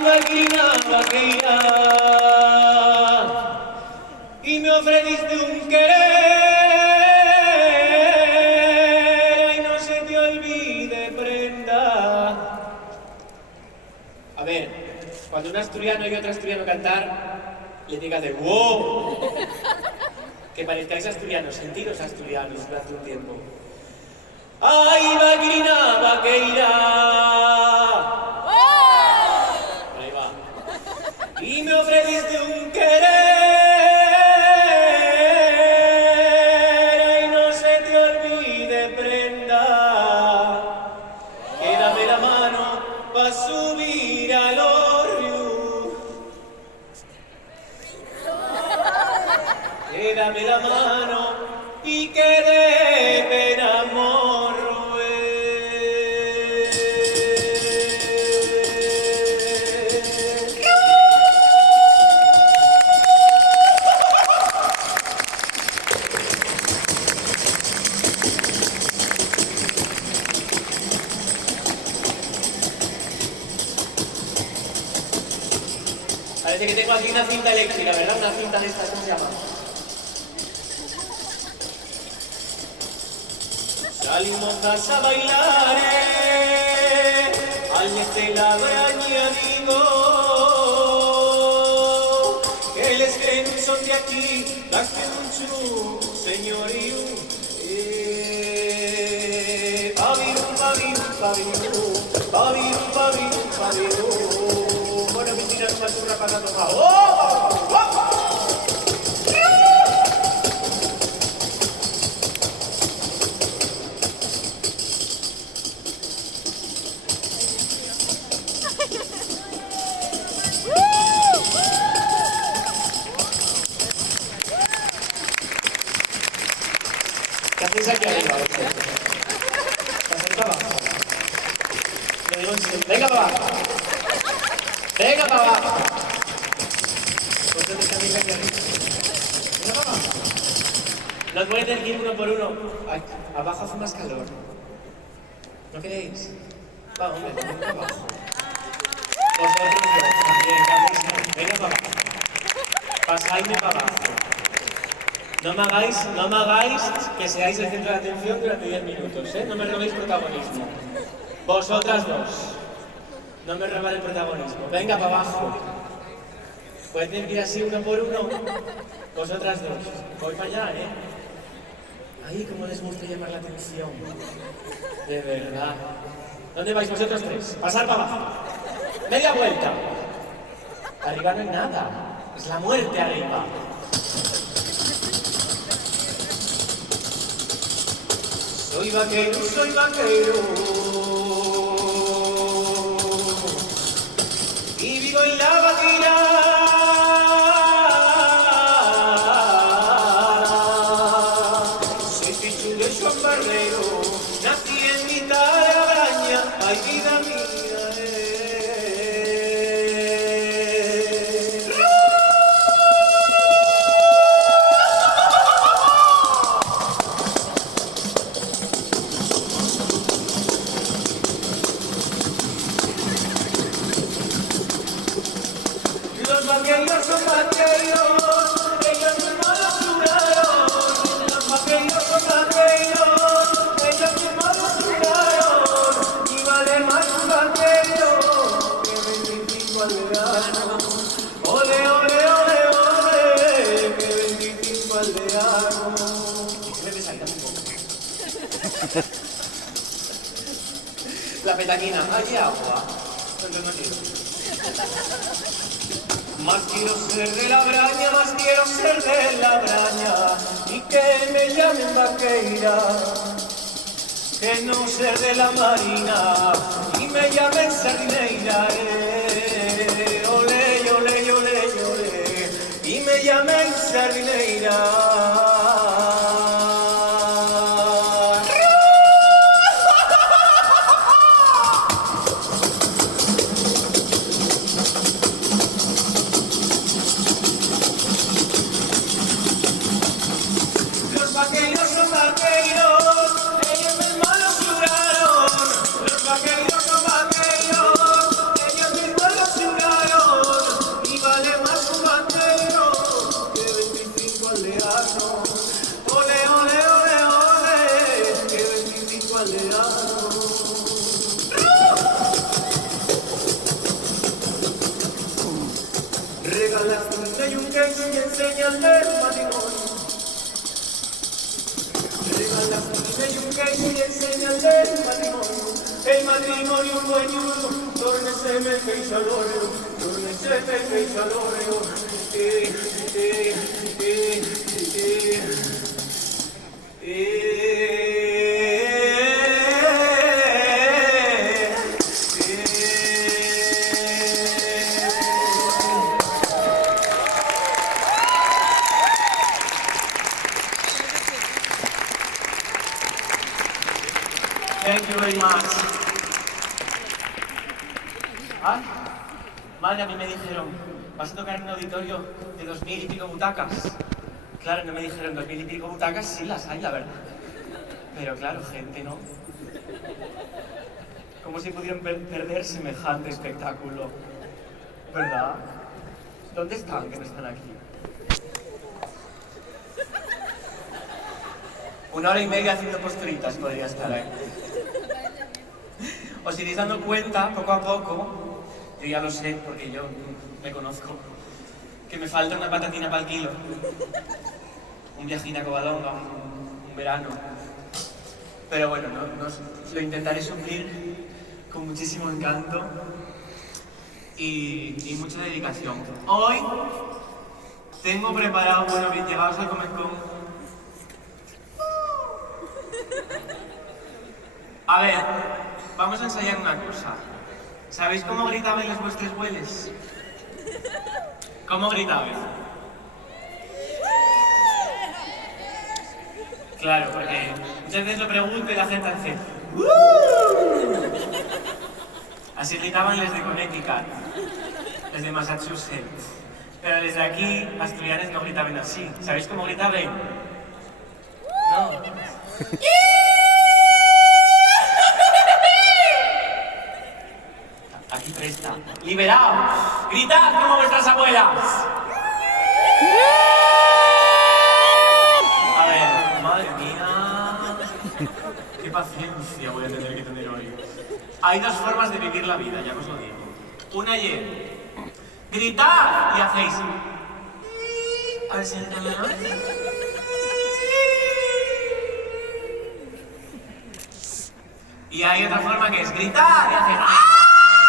máquina vaquera, y me ofreciste un querer, y no se te olvide, prenda. A ver, cuando un asturiano y otro asturiano cantar, le diga de wow, que parezcáis asturianos, sentiros asturianos durante un tiempo. ¡Ay, máquina vaqueira! Por ahí va. Y me ofreciste un querer, y no se te olvide, prenda, que dame la mano pa' subir al orrio. Que dame la mano y que de pena morro. Parece que tengo aquí una cinta eléctrica, ¿verdad? Una cinta de estas, ¿cómo se llama? Salimos a bailar, al este la braña digo, que les creen son de aquí, las que mucho, señorío. Paviru, paviru, paviru, paviru, paviru, paviru. Bueno, me tiras una churra para tocar. ¡Oh! ¿Qué hacéis aquí arriba? ¿Qué hacéis para abajo? Lo digo en serio. ¡Venga para abajo! ¡Venga para abajo! ¿Vosotros qué hacéis aquí arriba? ¡Venga para abajo! Nos voy a tener que ir uno por uno. Ay, abajo hace más calor. ¿No queréis? Va, hombre, venga para abajo. Vosotros dos, también, ¿qué hacéis aquí? Venga para abajo. Pasadme para abajo. No me hagáis que seáis el centro de atención durante 10 minutos, ¿eh? No me robéis protagonismo. Vosotras dos. No me robáis el protagonismo. Venga, para abajo. Pueden ir así uno por uno. Vosotras dos. Voy para allá, ¿eh? Ahí, cómo les gusta llamar la atención. De verdad. ¿Dónde vais vosotros tres? Pasar para abajo. Media vuelta. Arriba no hay nada. Es la muerte arriba. Soy vaquero, soy vaquero, y vivo en la vaquera. Soy pichulo y chambardero, nací en mitad de Abraña, ay vida mía. Los vaqueros son vaqueros, ellos mismos los juraron. Los vaqueros son vaqueros, ellos mismos los juraron. Y vale más un vaquero que 25 al verano. Ole, ole, ole, ole, que 25 al verano. Me salta un poco. La petaquina, hay agua. No quiero. Más quiero ser de la braña, más quiero ser de la braña, y que me llamen vaqueira, que no ser de la marina, y me llamen sardineira, ole, ole, ole, ole, y me llamen sardineira. Los vaqueros son vaqueros, ellos mismos los juraron. Los vaqueros son vaqueros. yunque y enseñan el matrimonio. Regalas dime yunque y enseñan el matrimonio. El matrimonio guayudo, torneseme feixadoreo, torneseme feixadoreo. Thank you very much. Ah, madre, a mí me dijeron, vas a tocar en un auditorio de 2000 y pico butacas. Claro, no me dijeron 2000 y pico butacas, sí las hay, la verdad. Pero claro, gente, ¿no? ¿Cómo se pudieron perder semejante espectáculo? ¿Verdad? ¿Dónde están que no están aquí? 1 hora y media haciendo posturitas podría estar ahí. Os iréis dando cuenta, poco a poco, yo ya lo sé, porque yo me conozco, que me falta una patatina para el kilo. Un viajín a Covadonga, un verano. Pero bueno, lo intentaré suplir con muchísimo encanto y mucha dedicación. Hoy tengo preparado, bueno, bien, llegados al Comencon. A ver, vamos a ensayar una cosa. ¿Sabéis cómo gritaban los vuestros güeles? ¿Cómo gritaban? Claro, porque muchas veces lo pregunto y la gente hace así gritaban los de Connecticut, los de Massachusetts. Pero desde aquí, asturianos no gritaban así. ¿Sabéis cómo gritaban? No. Aquí presta. ¡Liberaos! ¡Gritad como vuestras abuelas! A ver, madre mía. Qué paciencia voy a tener que tener hoy. Hay 2 formas de vivir la vida, ya os lo digo. Una y gritad y hacéis. A ver si y hay otra forma que es gritar y hacer.